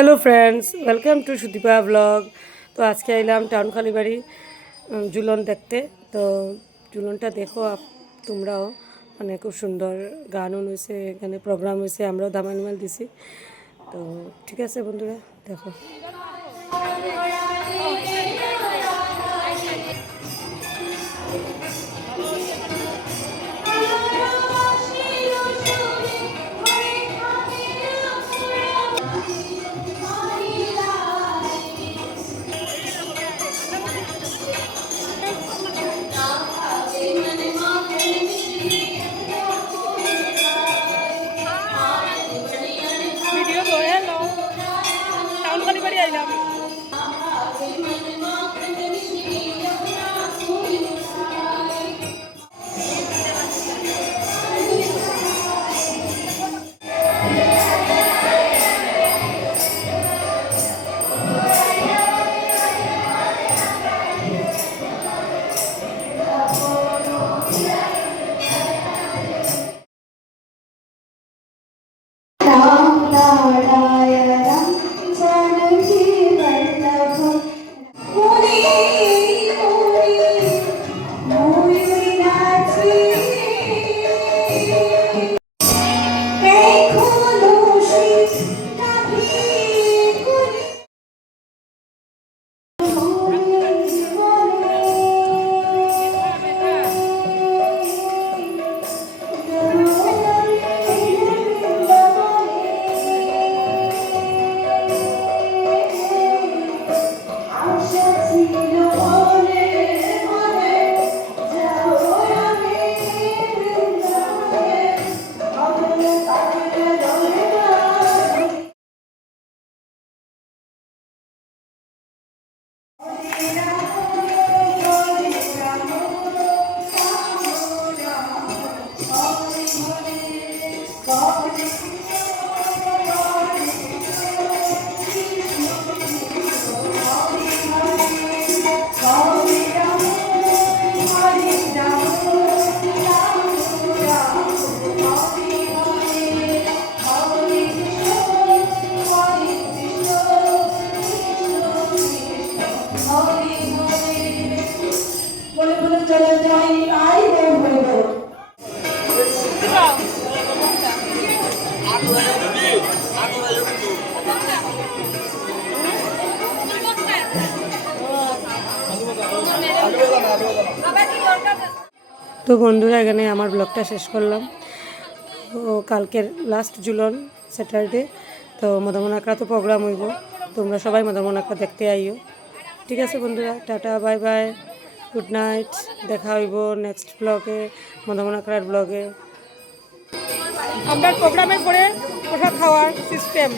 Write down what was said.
Hello friends, welcome to Sudipa blog. तो आज के आइलाम टाउन कालीबाड़ी झुलन देखते। तो झुलनटा देखो आप তোমরাও, মানে খুব সুন্দর গান হয়েছে, এখানে প্রোগ্রাম হয়েছে, আমরাও দামানিমাল দিছি। তো ঠিক আছে বন্ধুরা, দেখো। ভিডিও তো হ্যালো, টাউন কালীবাড়ি আইলাম। তো বন্ধুরা, এখানে আমার ব্লগটা শেষ করলাম। তো কালকের লাস্ট ঝুলন স্যাটারডে। তো মদন আখড়া তো প্রোগ্রাম হইব, তোমরা সবাই মদন আখড়া দেখতে আইও। ঠিক আছে বন্ধুরা, tata, bye bye, good night. দেখা হইব নেক্সট ব্লগে, মদন আখড়ার ব্লগে। আমরা প্রোগ্রামের পরে প্রসাদ খাওয়ার সিস্টেম।